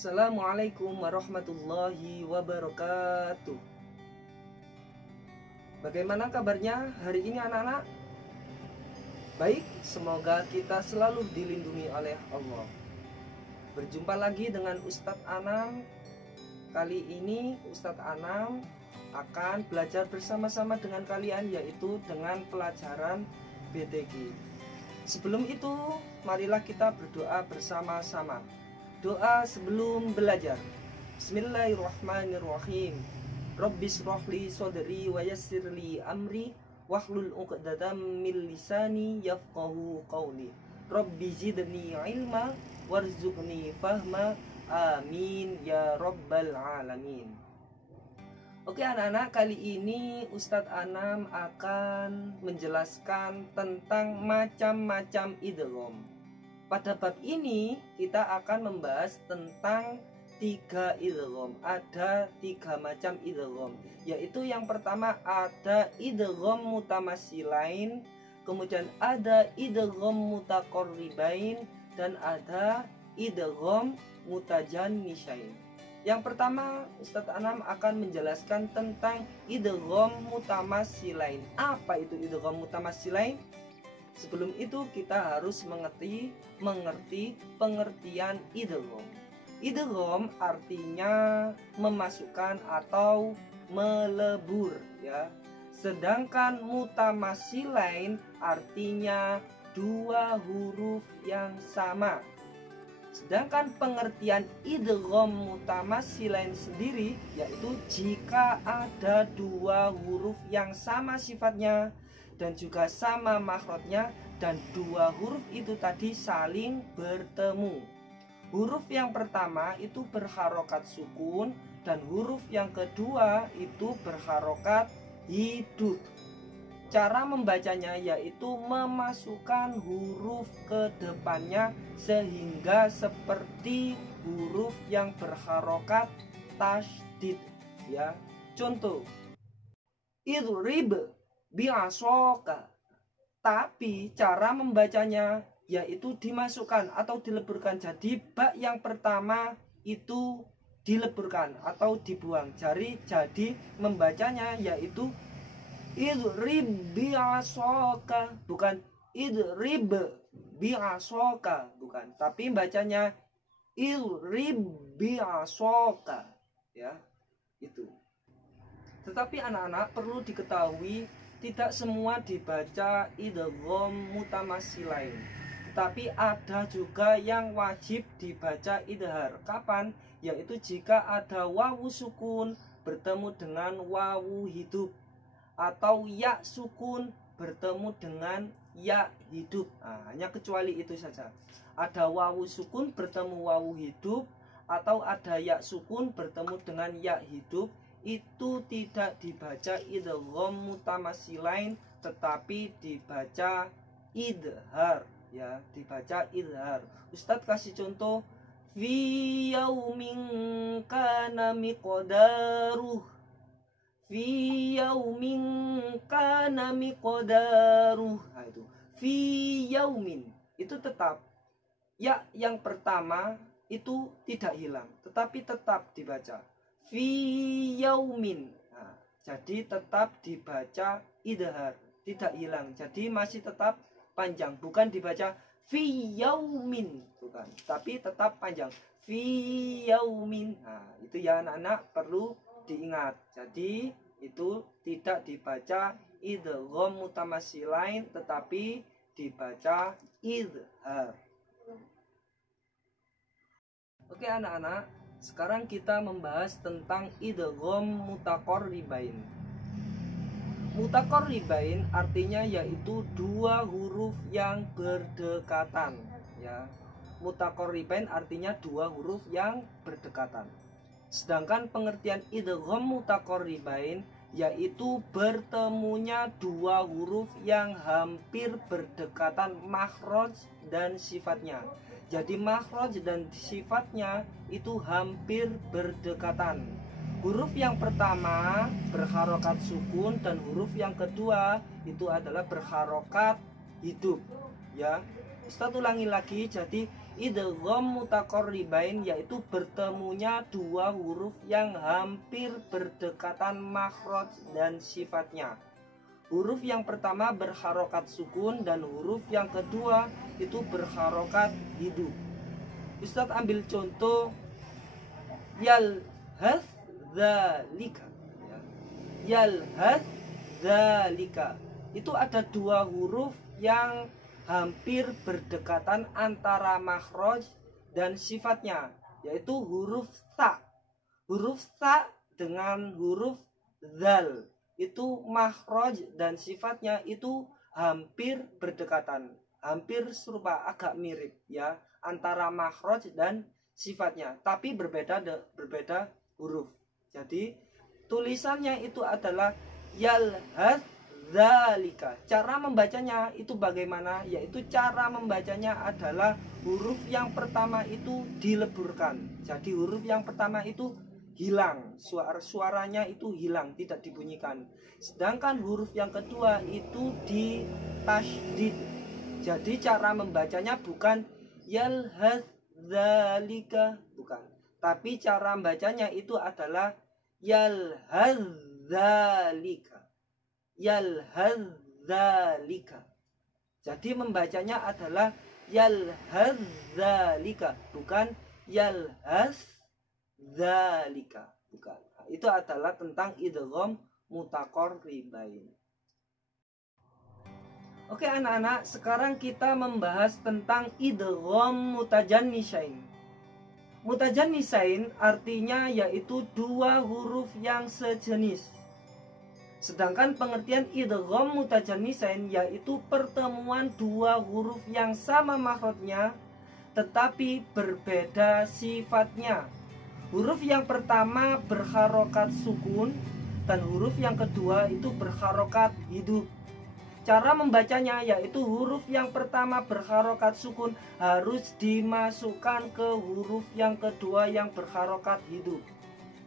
Assalamualaikum warahmatullahi wabarakatuh. Bagaimana kabarnya hari ini anak-anak? Baik, semoga kita selalu dilindungi oleh Allah. Berjumpa lagi dengan Ustadz Anam. Kali ini Ustadz Anam akan belajar bersama-sama dengan kalian, yaitu dengan pelajaran BTG. Sebelum itu, marilah kita berdoa bersama-sama. Doa sebelum belajar. Bismillahirrahmanirrahim. Rabbis rohli sodri wa yassirli amri wahlul uqdatam min lisani yafqahu qawli. Rabbi zidni ilma warzuqni fahma. Amin ya rabbal alamin. Oke anak-anak, kali ini Ustadz Anam akan menjelaskan tentang macam-macam idgham. Pada bab ini kita akan membahas tentang 3 idgham. Ada 3 macam idgham, yaitu yang pertama ada idgham mutamatsilain, kemudian ada idgham mutaqarribain, dan ada idgham mutajannisain. Yang pertama, Ustadz Anam akan menjelaskan tentang idgham mutamatsilain. Apa itu idgham mutamatsilain? Sebelum itu kita harus mengerti pengertian idgham. Idgham artinya memasukkan atau melebur, ya. Sedangkan mutamatsilain artinya 2 huruf yang sama. Sedangkan pengertian idgham mutamatsilain sendiri yaitu jika ada 2 huruf yang sama sifatnya dan juga sama makhrajnya, dan 2 huruf itu tadi saling bertemu. Huruf yang pertama itu berharokat sukun dan huruf yang kedua itu berharokat hidup. Cara membacanya yaitu memasukkan huruf ke depannya sehingga seperti huruf yang berharokat tasydid, ya. Contoh, idrib bi'asoka. Tapi cara membacanya yaitu dimasukkan atau dileburkan. Jadi ba yang pertama itu dileburkan atau dibuang. Jadi membacanya yaitu idrib bi'asoka, bukan idrib bi'asoka, bukan. Tapi bacanya idrib bi'asoka, ya. Itu. Tetapi anak-anak perlu diketahui tidak semua dibaca idgham mutamatsilain. Tetapi ada juga yang wajib dibaca idhar. Kapan? Yaitu jika ada wawu sukun bertemu dengan wawu hidup, atau ya sukun bertemu dengan ya hidup. Nah, hanya kecuali itu saja. Ada wawu sukun bertemu wawu hidup, atau ada ya sukun bertemu dengan ya hidup, itu tidak dibaca idgham mutamatsilain, tetapi dibaca idhar, ya, dibaca idhar. Ustadz kasih contoh, fi yaumin kana miqdaruh, fi yaumin kana miqdaruh. Nah, itu fi yaumin itu tetap ya yang pertama itu tidak hilang, tetapi tetap dibaca fi yaumin. Nah, jadi tetap dibaca idhar, tidak hilang, jadi masih tetap panjang, bukan dibaca fi yaumin, bukan, tapi tetap panjang fi yaumin. Nah, itu ya anak-anak perlu diingat. Jadi itu tidak dibaca idgham mutamatsilain, tetapi dibaca idhar. Oke anak-anak, sekarang kita membahas tentang idgham mutaqarribain. Mutaqarribain artinya yaitu 2 huruf yang berdekatan, ya. Mutaqarribain artinya 2 huruf yang berdekatan. Sedangkan pengertian idgham mutaqarribain yaitu bertemunya 2 huruf yang hampir berdekatan makhraj dan sifatnya. Jadi makhraj dan sifatnya itu hampir berdekatan. Huruf yang pertama berharokat sukun dan huruf yang kedua itu adalah berharokat hidup, ya. Ustadz ulangi lagi, jadi idgham mutaqarribain, yaitu bertemunya dua huruf yang hampir berdekatan makhraj dan sifatnya. Huruf yang pertama berharokat sukun dan huruf yang kedua itu berharokat hidup. Ustadz ambil contoh yalhaz dzalika. Yalhaz dzalika. Itu ada dua huruf yang hampir berdekatan antara makhraj dan sifatnya, yaitu huruf ta. Huruf ta dengan huruf zal. Itu makhraj dan sifatnya itu hampir berdekatan, hampir serupa, agak mirip ya, antara makhraj dan sifatnya, tapi berbeda huruf. Jadi tulisannya itu adalah yalhaz dzalika. Cara membacanya itu bagaimana? Yaitu cara membacanya adalah huruf yang pertama itu dileburkan. Jadi huruf yang pertama itu hilang, suaranya itu hilang, tidak dibunyikan. Sedangkan huruf yang kedua itu ditasydid. Jadi cara membacanya bukan yalhaz dzalika, bukan. Tapi cara membacanya itu adalah yalhaz dzalika. Yalhaz dzalika. Jadi membacanya adalah yalhaz dzalika, bukan yalhaz dzalika, bukan. Itu adalah tentang idgham mutaqarribain. Oke anak-anak, sekarang kita membahas tentang idgham mutajannisain. Mutajannisain artinya yaitu dua huruf yang sejenis. Sedangkan pengertian idgham mutajannisain yaitu pertemuan dua huruf yang sama makhrajnya tetapi berbeda sifatnya. Huruf yang pertama berharokat sukun dan huruf yang kedua itu berharokat hidup. Cara membacanya yaitu huruf yang pertama berharokat sukun harus dimasukkan ke huruf yang kedua yang berharokat hidup.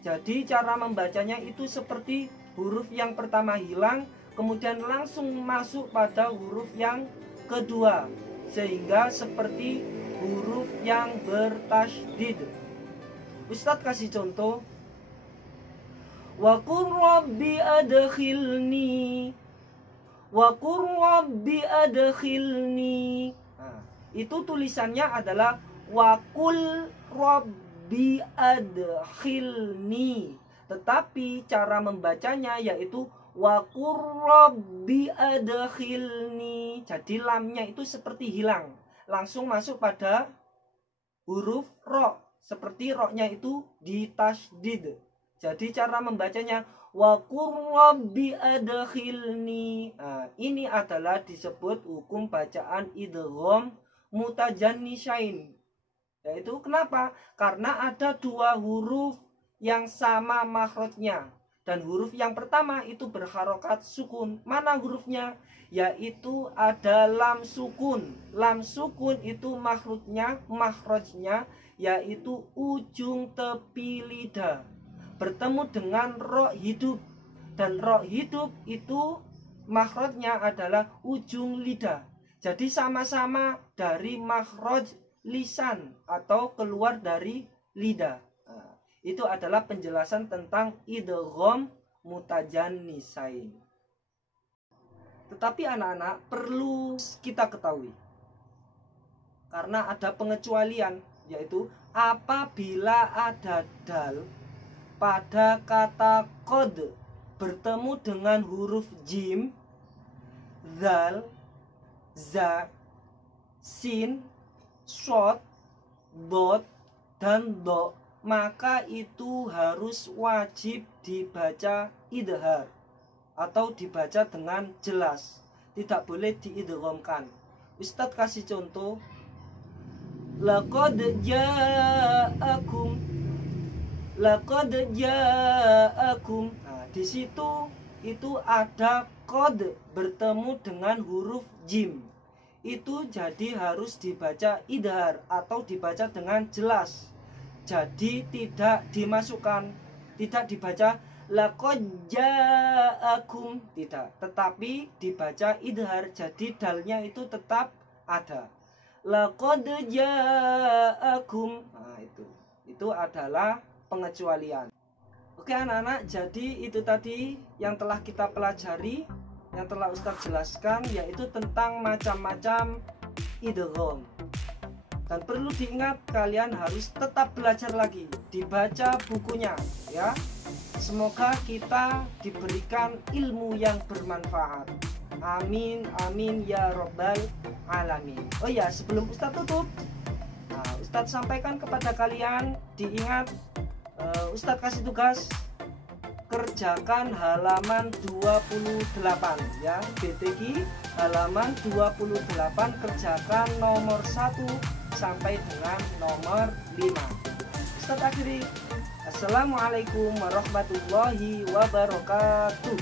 Jadi cara membacanya itu seperti huruf yang pertama hilang, kemudian langsung masuk pada huruf yang kedua, sehingga seperti huruf yang bertasydid. Ustadz kasih contoh. Wa qur rabbi adkhilni. Wa qur rabbi adkhilni. Nah, itu tulisannya adalah wa qul rabbi adkhilni. Tetapi cara membacanya yaitu wa qur rabbi adkhilni. Jadi lamnya itu seperti hilang, langsung masuk pada huruf ro, seperti ro-nya itu ditasydid. Jadi cara membacanya wa qur rabbi adkhilni. Nah, ini adalah disebut hukum bacaan idgham mutajannisain. Yaitu kenapa? Karena ada dua huruf yang sama makhrajnya dan huruf yang pertama itu berharokat sukun. Mana hurufnya? Yaitu ada lam sukun. Lam sukun itu makhrajnya yaitu ujung tepi lidah bertemu dengan ro hidup, dan ro hidup itu makhrajnya adalah ujung lidah. Jadi sama-sama dari makhraj lisan atau keluar dari lidah. Itu adalah penjelasan tentang idgham mutajannisain. Tetapi anak-anak perlu kita ketahui, karena ada pengecualian, yaitu apabila ada dal pada kata qad bertemu dengan huruf jim, zal, za, sin, shod, dot, dan do, maka itu harus wajib dibaca idhar atau dibaca dengan jelas, tidak boleh diidghamkan. Ustadz kasih contoh. Laqad ja'akum. Laqad ja'akum. Nah, di situ itu ada qad bertemu dengan huruf jim. Itu jadi harus dibaca idhar atau dibaca dengan jelas. Jadi tidak dimasukkan, tidak dibaca laqad ja'akum, tidak, tetapi dibaca idhar. Jadi dalnya itu tetap ada. laqad ja'akum. Nah, itu adalah pengecualian. Oke anak-anak, jadi itu tadi yang telah kita pelajari, yang telah Ustadz jelaskan, yaitu tentang macam-macam idgham. Dan perlu diingat, kalian harus tetap belajar lagi, dibaca bukunya ya. Semoga kita diberikan ilmu yang bermanfaat. Amin amin ya robbal alamin. Oh ya, sebelum Ustadz tutup, Ustadz sampaikan kepada kalian, diingat, Ustadz kasih tugas, kerjakan halaman 28 ya. BTG halaman 28, kerjakan nomor 1 sampai dengan nomor 5. Ustadz akhiri, assalamualaikum warahmatullahi wabarakatuh.